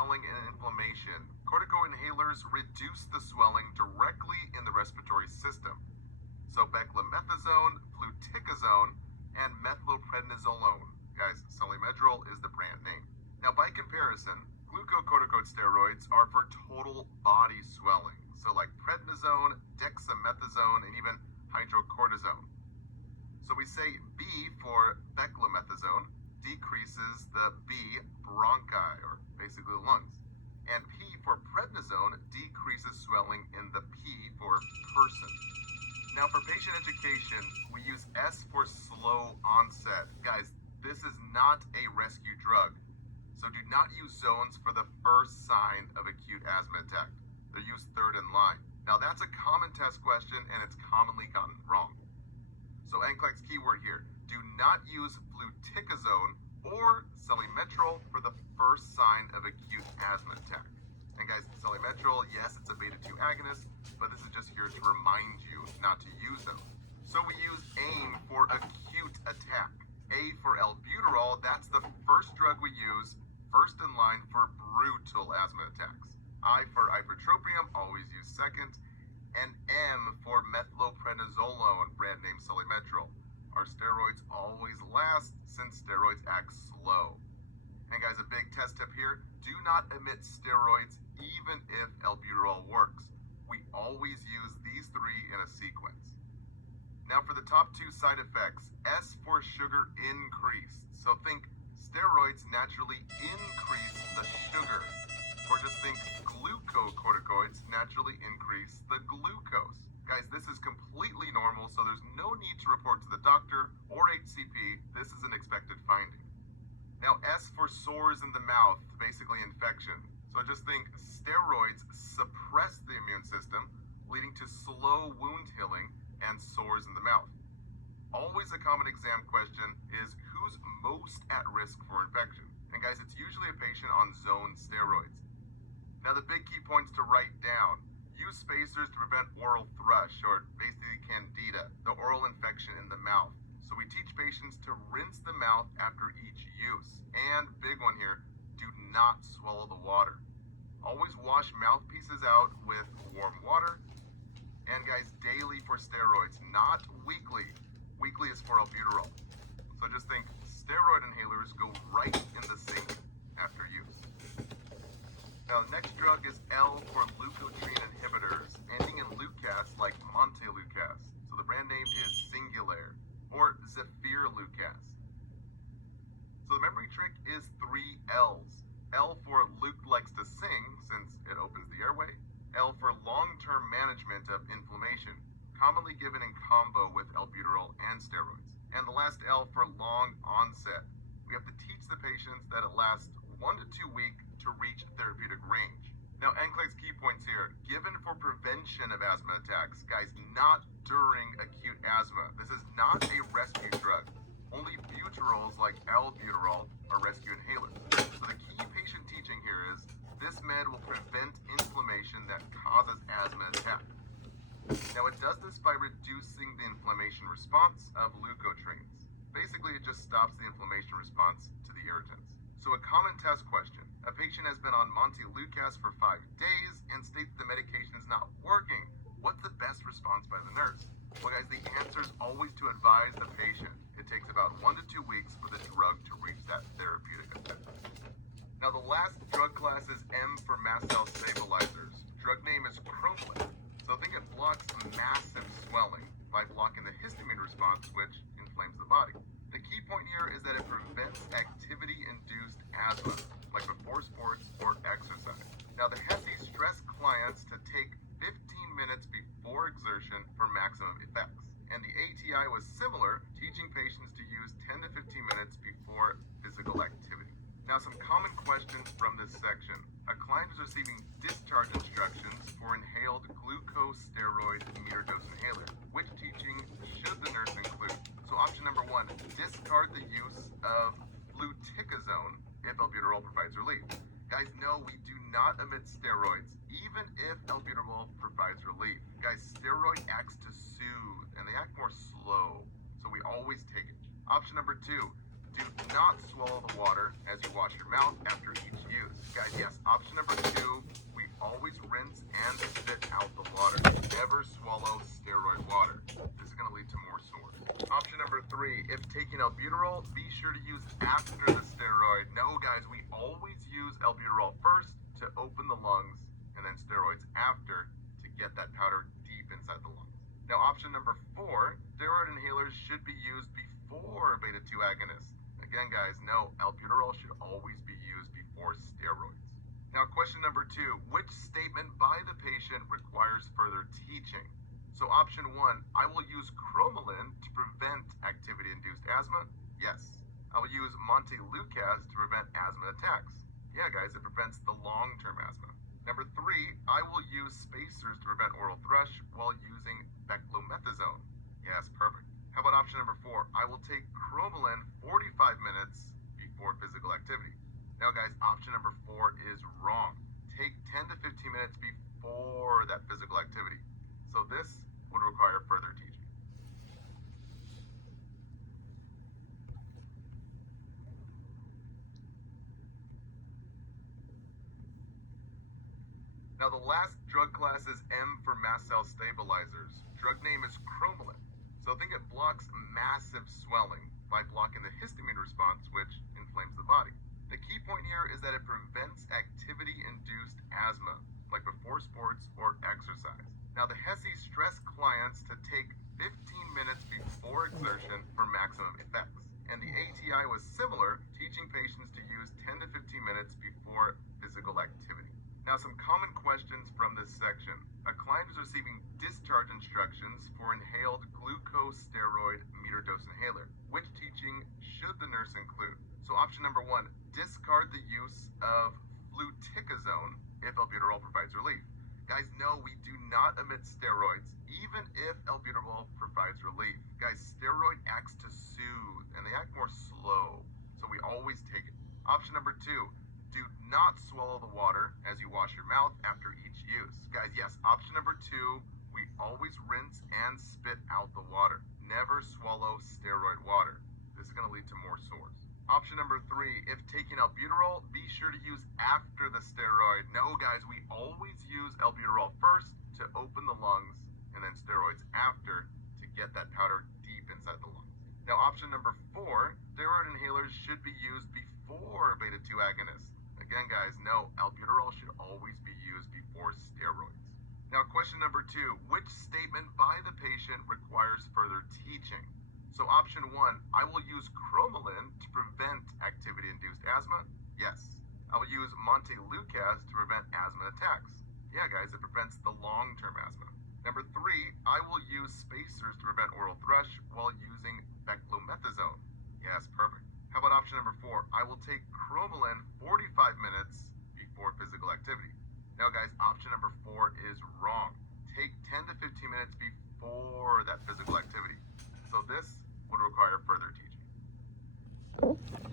swelling and inflammation. Corticosteroid inhalers reduce the swelling directly in the respiratory system. So beclomethasone, fluticasone, and methylprednisolone. Guys, Selimetrol is the brand name. Now, by comparison, glucocorticosteroids are for total body swelling. So like prednisone, dexamethasone, and even hydrocortisone. So we say B for beclomethasone decreases the B bronchi, or basically the lungs. And P for prednisone decreases swelling in the P for person. Now for patient education, we use S for slow onset. Guys, this is not a rescue drug. So do not use zones for the first sign of acute asthma attack. They're used third in line. Now that's a common test question and it's commonly gotten wrong. So NCLEX keyword here, do not use fluticasone or Selimetrol for the first sign of acute asthma attack. And guys, Selimetrol, yes, it's a beta-2 agonist, but this is just here to remind you not to use them. So we use AIM for acute attack. A for albuterol, that's the first drug we use, first in line for brutal asthma attacks. I for ipratropium, always use second. And M for methylprednisolone, brand name Selimetrol. Our steroids always last since steroids act slow. And guys, a big test tip here, do not omit steroids even if albuterol works. We always use these three in a sequence. Now for the top two side effects, S for sugar increase. So think steroids naturally increase the sugar. Or just think glucocorticoids naturally increase the glucose. Guys, this is completely normal, so there's no need to report to the doctor or HCP. This is an expected finding. Now S for sores in the mouth, basically infection. So just think steroids suppress the immune system, leading to slow wound healing and sores in the mouth. Always a common exam question is who's most at risk for infection? And guys, it's usually a patient on zone steroids. Now the big key points to write down. Use spacers to prevent oral thrush, or basically candida, the oral infection in the mouth. So we teach patients to rinse the mouth after each use. And big one here, do not swallow the water. Always wash mouthpieces out with warm water. And guys, daily for steroids, not weekly. Weekly is for albuterol. So just think steroid inhalers go right in the sink after use. Now the next drug is L for leukotriene inhibitors, ending in Lucas like Montelukast. So the brand name is Singulair, or Zephyr-Lucas. So the memory trick is 3 L's. L for Luke likes to sing, since it opens the airway. L for long-term management of inflammation, commonly given in combo with albuterol and steroids. And the last L for long onset. We have to teach the patients that it lasts 1 to 2 weeks to reach therapeutic range. Now, NCLEX key points here, given for prevention of asthma attacks, guys, not during acute asthma. This is not a rescue drug. Only buterols like albuterol are rescue inhalers. So the key patient teaching here is this med will prevent inflammation that causes asthma attack. Now it does this by reducing the inflammation response of leukotrienes. Basically, it just stops the inflammation response to the irritants. So a common test question, a patient has been on Montelukast for 5 days and states the medication is not working. What's the best response by the nurse? Well guys, the answer is always to advise the patient. It takes about 1 to 2 weeks for the drug to reach that therapeutic effect. Now the last drug class is M for mast cell stabilizers. Drug name is Croflex. So think it blocks massive swelling by blocking the histamine response, which inflames the body. The key point here is that it prevents activity-induced asthma, like before sports or exercise. Now the HESI stressed clients to take 15 minutes before exertion for maximum effects. And the ATI was similar, teaching patients to use 10 to 15 minutes before physical activity. Now some common questions from this section. A client is receiving discharge instructions for inhaled glucosteroid meter dose inhaler. Which teaching should the nurse include? So option number 1, discard the use of fluticasone if albuterol provides relief. Guys, no, we do not omit steroids, even if albuterol provides relief. Guys, steroid acts to soothe, and they act more slow, so we always take it. Option number 2, do not swallow the water as you wash your mouth after each use. Guys, And yes, option number 2, we always rinse and spit out the water. Never swallow steroid water. This is going to lead to more sores. Option number 3, if taking albuterol, be sure to use after the steroid. No, guys, we always use albuterol first to open the lungs and then steroids after to get that powder deep inside the lungs. Now, option number 4, steroid inhalers should be used before beta-2 agonists. Again, guys, no, albuterol should always be used before steroids. Now, question number 2, which statement by the patient requires further teaching? So option 1, I will use cromolyn to prevent activity-induced asthma. Yes. I will use montelukast to prevent asthma attacks. Yeah, guys, it prevents the long-term asthma. Number 3, I will use spacers to prevent oral thrush while using beclomethasone. Yes, perfect. How about option number 4? I will take cromolyn 45 minutes before physical activity. Now, guys, option number 4 is wrong. Take 10 to 15 minutes before that physical activity. So this would require further teaching. Now, the last drug class is M for mast cell stabilizers. Drug name is cromolyn. So think it blocks massive swelling by blocking the histamine response, which inflames the body. The key point here is that it prevents activity-induced asthma, like before sports or exercise. Now, the HESI stressed clients to take 15 minutes before exertion for maximum effects. And the ATI was similar, teaching patients to use 10 to 15 minutes before physical activity. Now, some common questions from this section. A client is receiving discharge instructions for inhaled glucosteroid meter dose inhaler. Which teaching should the nurse include? So option number 1, discard the use of fluticasone if albuterol provides relief. Guys, no, we do not omit steroids, even if albuterol provides relief. Guys, steroid acts to soothe, and they act more slow, so we always take it. Option number 2, do not swallow the water as you wash your mouth after each use. Guys, yes, option number 2, we always rinse and spit out the water. Never swallow steroid water. This is going to lead to more sores. Option number 3, if taking albuterol, be sure to use after the steroid. No, guys, we always use albuterol first to open the lungs and then steroids after to get that powder deep inside the lungs. Now, option number 4, steroid inhalers should be used before beta-2 agonists. Again, guys, no, albuterol should always be used before steroids. Now, question number 2, which statement by the patient requires further teaching? So option 1, I will use cromolyn to prevent activity-induced asthma. Yes. I will use montelukast to prevent asthma attacks. Yeah, guys, it prevents the long-term asthma. Number 3, I will use spacers to prevent oral thrush while using beclomethasone. Yes, perfect. How about option number 4? I will take cromolyn 45 minutes before physical activity. Now, guys, option number 4 is wrong. Take 10 to 15 minutes before that physical activity. So this would require further teaching.